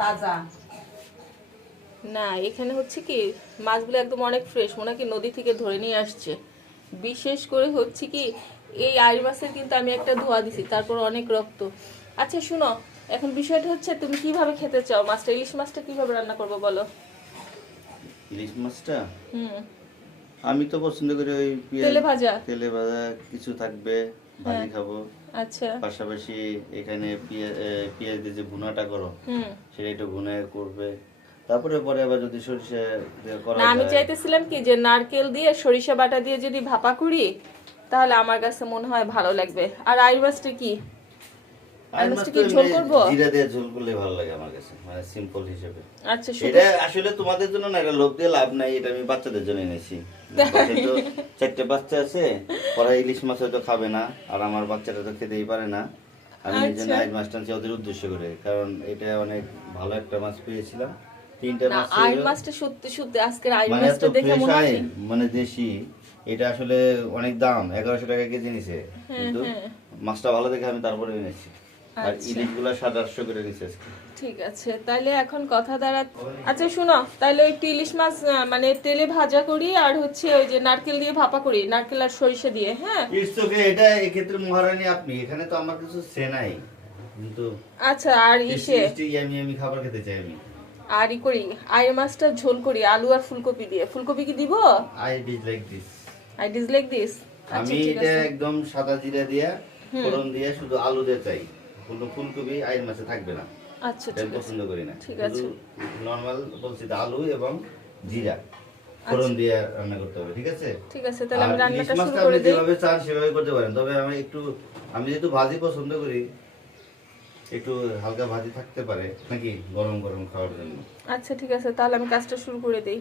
তাজা। না, এখানে হচ্ছে কি মাছগুলো একদম অনেক ফ্রেশ, মনে হয় কি নদী থেকে ধরে নিয়ে আসছে। বিশেষ করে হচ্ছে কি এই আইড় মাছের কিন্তু আমি একটা ধোয়া দিছি, তারপর অনেক রক্ত। আচ্ছা শুনো, এখন বিষয়টা হচ্ছে তুমি কিভাবে খেতে চাও মাছটা, ইলিশ মাছটা কিভাবে রান্না করবো বলো? ইলিশ মাছটা হুম। আমি তো পছন্দ করি ওই পেঁয়াজ তেলে ভাজা। তেলে ভাজা কিছু থাকবে, হ্যাঁ। ভাজি খাবো। আচ্ছা। পাশাপাশি এখানে পেঁয়াজ দিয়ে যে ভুনাটা করো হুম। সেটা একটু ভুনা করবে। তারপরে পরে আবার যদি সরিষা দিয়ে করা না, আমি যায়। চাইতেছিলাম কি যে নারকেল দিয়ে সরিষা বাটা দিয়ে যদি ভাপা করি তাহলে আমার কাছে মনে হয় ভালো লাগবে। আর আইড় মাছটা কি, আর আইড় মাছ মাছটা তো কি ঝোল এমনি করবো? জিরা দিয়ে ঝোল করলে ভালো লাগে আমার কাছে, মানে সিম্পল হিসেবে। আচ্ছা শুধু। এটা আসলে তোমাদের জন্য না, এটা লোভ দিয়ে লাভ নাই, এটা আমি বাচ্চাদের জন্য এনেছি। বাসায় তো 4টে বাচ্চা আছে, ওরা ইলিশ মাছ হয়তো খাবে না, আর আমার বাচ্চাটা তো খেতেই পারে না। আমি এই জন্য আচ্ছা। আইড় মাছটা আনছি ওদের উদ্দেশ্য করে, কারণ এটা অনেক ভালো একটা মাছ পেয়েছিলাম। 3টে না, মাছ আইড় ছিল, মাছটা সত্যি সত্যি আজকের আইড় মানে এত মাছটা দেখে ফ্রেশ মনে হয় হয়, কি। মানে দেশি। এটা আসলে অনেক দাম, 1100 টাকা কেজি নিছে, হ্যাঁ কিন্তু হ্যাঁ। মাছটা ভালো দেখে আমি তারপরে এনেছি। আর আচ্ছা ইলিশগুলো 700-800 করে নিছে আজকে। ঠিক আছে, তাইলে এখন কথা দাঁড়া। আচ্ছা শুনো, তাইলে একটু ইলিশ মাছ মানে তেলে ভাজা করি, আর হচ্ছে ওই যে নারকেল দিয়ে ভাপা করি, নারকেল আর সরিষা দিয়ে। হ্যাঁ ইটস ওকে, এটা এক্ষেত্রে মহারানী আপনি, এখানে তো আমার কিছু সে নাই, কিন্তু আচ্ছা। আর টেস্টি ইসে টেস্টি ইয়ামি খাবার খেতে চাই আমি। আর ই করি, আইড় মাছটা ঝোল করি আলু আর ফুলকপি দিয়ে। ফুলকপি কি দিব? I dislike this. I dislike this. আচ্ছা আমি ঠিক এটা আছে। একদম সাদা জিরা দিয়া হুম। ফোড়ন দিয়ে শুধু আলু দিয়ে চাই, কোনো ফুলকপি আইর মাছে থাকবে না, আচ্ছা এটা আমি ঠিক আছে। পছন্দ করি না। ঠিক শুধু আছে। নর্মাল বলছি তো, আলু এবং জিরা ফোড়ন দিয়ে রান্না করতে হবে, ঠিক আছে? ঠিক আছে, তাহলে আর আমি ইলিশ রান্নাটা শুরু মাছটা করে আপনি দেই। যেভাবে চান সেভাবে করতে পারেন, তবে আমি যেহেতু ভাজি পছন্দ করি, একটু হালকা ভাজি থাকতে পারে নাকি, গরম গরম খাওয়ার জন্য। আচ্ছা ঠিক আছে, তাহলে আমি কাজটা শুরু করে দেই।